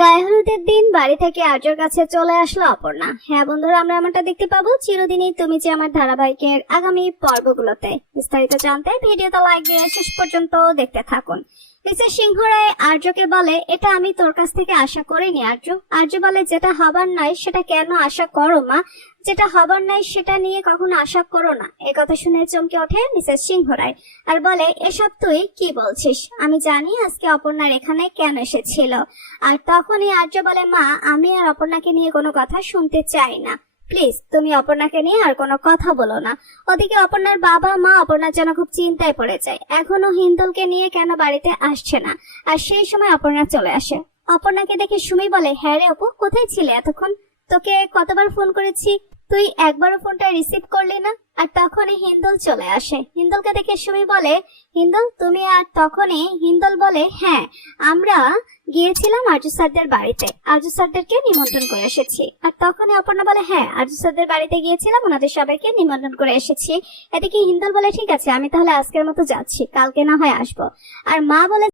গায়ে হলুদের দিন বাড়ি থেকে আর্যর কাছে চলে আসলো অপর্ণা। হ্যাঁ বন্ধুরা, আমরা এমনটা দেখতে পাবো চিরদিনই তুমি যে আমার ধারাবাহিকের আগামী পর্বগুলোতে। বিস্তারিত জানতে ভিডিওতে লাইক দিয়ে শেষ পর্যন্ত দেখতে থাকুন। মিসেস সিংহ রায় আর্যকে বলে, এটা আমি তোর কাছ থেকে আশা করিনি আর্য। আর্য বলে, যেটা হবার নয় সেটা কেন আশা করো মা? যেটা হবার নয় সেটা নিয়ে কখনো আশা করো না। এই কথা শুনে চমকে ওঠে মিসেস সিংহ রায় আর বলে, এসব তুই কি বলছিস? আমি জানি আজকে অপর্ণার এখানে কেন এসেছিল। আর তখনই আর্য বলে, মা আমি আর অপর্ণাকে নিয়ে কোনো কথা শুনতে চাই না। প্লিজ তুমি অপর্ণাকে নিয়ে আর কোনো কথা বলো না। ওদিকে অপর্ণার বাবা মা অপর্ণার জন্য খুব চিন্তায় পড়ে যায়। এখনো হিন্দুলকে নিয়ে কেন বাড়িতে আসছে না। আর সেই সময় অপর্ণা চলে আসে। অপর্ণাকে দেখে সুমি বলে, হ্যাঁ রে অপু, কোথায় ছিলে এতক্ষণ? তোকে কতবার ফোন করেছি, তুই একবারও ফোনটা রিসিভ করলি না। আর তখনই হিন্দুল চলে আসে। হিন্দুলকে দেখে সুমি বলে, হিন্দুল তুমি? আর তখনই হিন্দুল বলে, হ্যাঁ আমরা গিয়েছিলাম আর্য স্যারদের বাড়িতে, আর্য স্যারদেরকে নিমন্ত্রণ করে এসেছি। আর তখনই অপর্ণা বলে, হ্যাঁ আর্য স্যারদের বাড়িতে গিয়েছিলাম, ওনাদের সবাইকে নিমন্ত্রণ করে এসেছি। এদিকে হিন্দুল বলে, ঠিক আছে আমি তাহলে আজকের মতো যাচ্ছি, কালকে না হয় আসবো। আর মা বলে,